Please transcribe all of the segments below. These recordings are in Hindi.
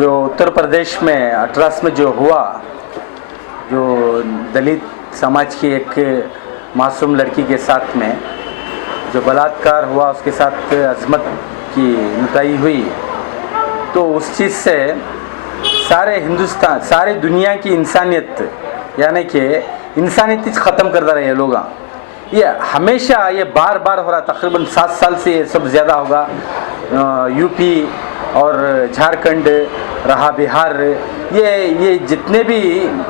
जो उत्तर प्रदेश में 18 में जो हुआ, जो दलित समाज की एक मासूम लड़की के साथ में जो बलात्कार हुआ, उसके साथ अजमत की नुताई हुई, तो उस चीज़ से सारे हिंदुस्तान, सारी दुनिया की इंसानियत, यानी कि इंसानियत ख़त्म कर रहे हैं लोग। ये हमेशा ये बार बार हो रहा, तकरीबन 7 साल से ये सब ज़्यादा होगा। यूपी और झारखंड रहा, बिहार, ये जितने भी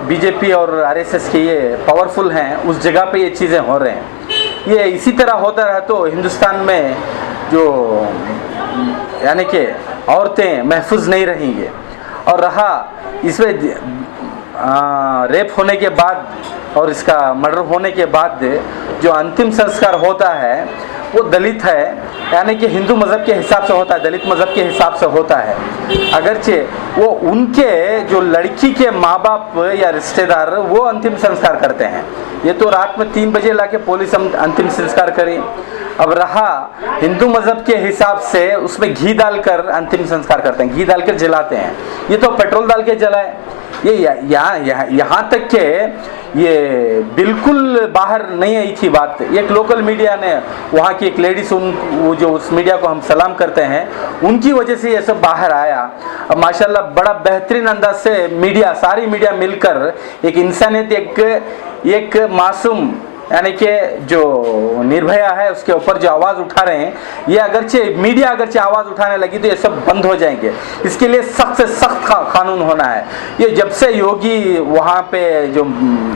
बीजेपी और आरएसएस के ये पावरफुल हैं, उस जगह पे ये चीज़ें हो रहे हैं। ये इसी तरह होता रहा तो हिंदुस्तान में जो यानी कि औरतें महफूज नहीं रहेंगी। और रहा इसमें रेप होने के बाद और इसका मर्डर होने के बाद जो अंतिम संस्कार होता है वो दलित है, यानी कि हिंदू मज़हब के हिसाब से होता है, दलित मज़हब के हिसाब से होता है। अगरचे वो उनके जो लड़की के माँ बाप या रिश्तेदार वो अंतिम संस्कार करते हैं। ये तो रात में 3 बजे लाके पुलिस अंतिम संस्कार करे। अब रहा हिंदू मज़हब के हिसाब से उसमें घी डालकर अंतिम संस्कार करते हैं, घी डालकर जलाते हैं। ये तो पेट्रोल डाल के जलाए। ये यहाँ तक के ये बिल्कुल बाहर नहीं आई थी बात। एक लोकल मीडिया ने, वहाँ की एक लेडीज, वो जो उस मीडिया को हम सलाम करते हैं, उनकी वजह से ये सब बाहर आया। अब माशाल्लाह बड़ा बेहतरीन अंदाज से मीडिया, सारी मीडिया मिलकर एक इंसानियत, एक मासूम यानी कि जो निर्भया है उसके ऊपर जो आवाज़ उठा रहे हैं, ये अगरचे मीडिया अगरचे आवाज़ उठाने लगी तो ये सब बंद हो जाएंगे। इसके लिए सख्त से सख्त कानून होना है। ये जब से योगी वहाँ पे जो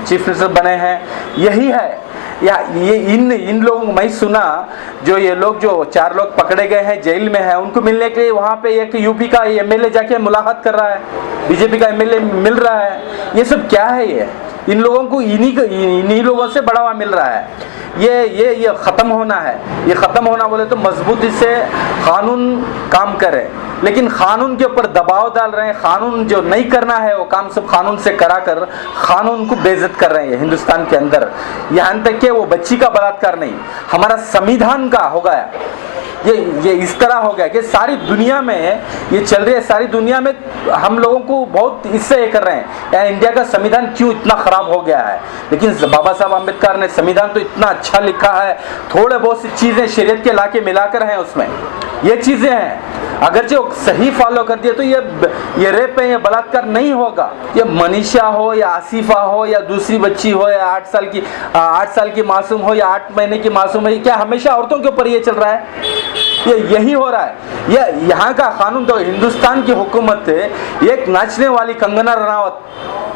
चीफ मिनिस्टर बने हैं, यही है। या ये इन लोगों को मैं सुना, जो ये लोग जो 4 लोग पकड़े गए हैं, जेल में हैं, उनको मिलने के लिए वहाँ पे एक यूपी का एमएलए जाके मुलाकात कर रहा है, बीजेपी का एमएलए मिल रहा है। ये सब क्या है? ये इन लोगों को इन्हीं लोगों से बढ़ावा मिल रहा है। ये ख़त्म होना है। ये ख़त्म होना बोले तो मजबूती से कानून काम करे, लेकिन कानून के ऊपर दबाव डाल रहे हैं। कानून जो नहीं करना है वो काम सब कानून से कराकर कानून को बेइज्जत कर रहे हैं हिंदुस्तान के अंदर। यहाँ तक कि वो बच्ची का बलात्कार नहीं, हमारा संविधान का हो गया। ये इस तरह हो गया कि सारी दुनिया में ये चल रही है। सारी दुनिया में हम लोगों को बहुत इससे ये कर रहे हैं, यार इंडिया का संविधान क्यों इतना खराब हो गया है। लेकिन बाबा साहब अम्बेडकर ने संविधान तो इतना अच्छा लिखा है, थोड़े बहुत सी चीज़ें शरीयत के लाके मिलाकर हैं उसमें, ये चीज़ें हैं। अगर जो सही फॉलो कर दिए तो ये रेप है, ये बलात्कार नहीं होगा। ये मनीषा हो या आसिफा हो या दूसरी बच्ची हो या 8 साल की मासूम हो या 8 महीने की मासूम है, क्या हमेशा औरतों के ऊपर ये चल रहा है? यही हो रहा है। ये यहाँ का कानून तो हिंदुस्तान की हुकूमत एक नाचने वाली कंगना रनावत,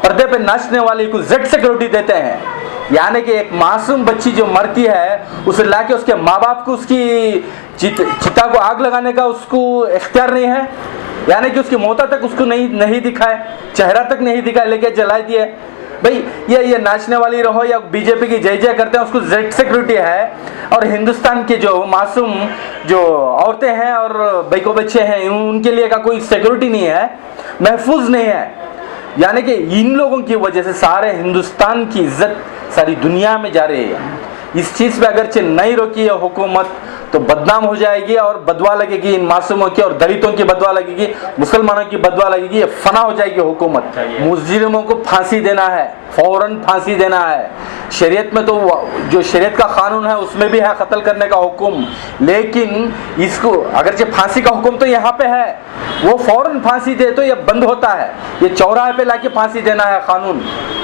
पर्दे पे नाचने वाली को जेड सिक्योरिटी देते हैं। यानी कि एक मासूम बच्ची जो मरती है, उसे लाके उसके माँ बाप को उसकी चिता को आग लगाने का उसको इख्तियार नहीं है। यानी कि उसकी मौत तक उसको नहीं दिखाए, चेहरा तक नहीं दिखाए, लेके जला दिए। भाई ये नाचने वाली रहो या बीजेपी की जय जय करते हैं, उसको जेड सिक्योरिटी है। और हिंदुस्तान के जो मासूम जो औरतें हैं और बैको बच्चे हैं, उनके लिए का कोई सिक्योरिटी नहीं है, महफूज नहीं है। यानी कि इन लोगों की वजह से सारे हिंदुस्तान की इज्जत सारी दुनिया में जा रही है। इस चीज़ पे अगरचे नहीं रोकी है हुकूमत तो बदनाम हो जाएगी और बदवा लगेगी इन मासूमों की, और दलितों की बदवा लगेगी, मुसलमानों की बदवा लगेगी, ये फना हो जाएगी हुकूमत। मुजरिमों को फांसी देना है, फौरन फांसी देना है। शरीयत में तो जो शरीयत का कानून है उसमें भी है कत्ल करने का हुक्म, लेकिन इसको अगरचे फांसी का हुक्म तो यहाँ पे है, वो फौरन फांसी दे तो ये बंद होता है। ये चौराहे पे लाके फांसी देना है कानून।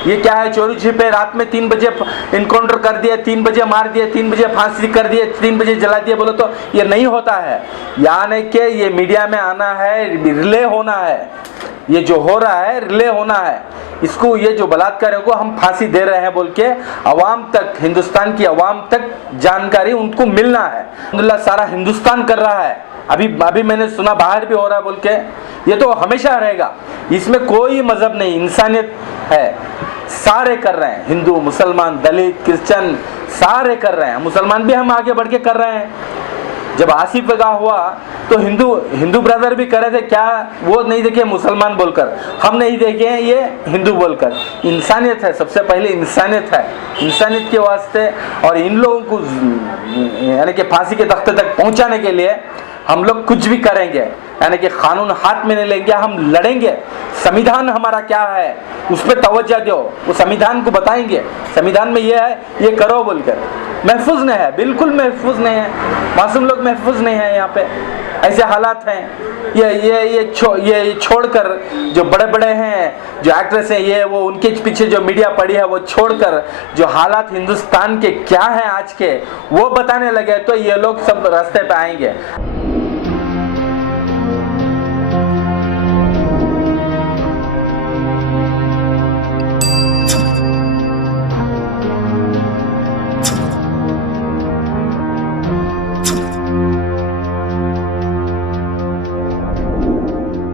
ये क्या है, चोरी छिपे रात में 3 बजे इनकाउंटर कर दिया, 3 बजे मार दिए, 3 बजे फांसी कर दिए, 3 बजे जला दिए, बोलो तो ये नहीं होता है। यानी कि ये मीडिया में आना है, रिले होना है। ये जो हो रहा है रिले होना है। इसको ये जो बलात्कारियों को हम फांसी दे रहे हैं बोल के अवाम तक, हिंदुस्तान की अवाम तक जानकारी उनको मिलना है। अल्हम्दुलिल्लाह सारा हिंदुस्तान कर रहा है। अभी मैंने सुना बाहर भी हो रहा है बोल के। ये तो हमेशा रहेगा, इसमें कोई मजहब नहीं, इंसानियत है। सारे कर रहे हैं, हिंदू, मुसलमान, दलित, क्रिश्चियन, सारे कर रहे हैं। मुसलमान भी हम आगे बढ़ के कर रहे हैं। जब आसिफ का हुआ तो हिंदू ब्रदर भी कर रहे थे, क्या वो नहीं देखे मुसलमान बोलकर, हम नहीं देखे ये हिंदू बोलकर। इंसानियत है, सबसे पहले इंसानियत है। इंसानियत के वास्ते और इन लोगों को यानी कि फांसी के तख्ते तक पहुंचाने के लिए हम लोग कुछ भी करेंगे। यानी कि कानून हाथ में नहीं लेंगे, हम लड़ेंगे। संविधान हमारा क्या है उस पर तवज्जो दो, वो संविधान को बताएंगे, संविधान में ये है, ये करो बोलकर। महफूज नहीं है, बिल्कुल महफूज नहीं है, मासूम लोग महफूज नहीं है। यहाँ पे ऐसे हालात हैं। ये छोड़कर जो बड़े बड़े हैं, जो एक्ट्रेस हैं, ये वो उनके पीछे जो मीडिया पड़ी है, वो छोड़कर जो हालात हिंदुस्तान के क्या हैं आज के, वो बताने लगे तो ये लोग सब रास्ते पे आएंगे।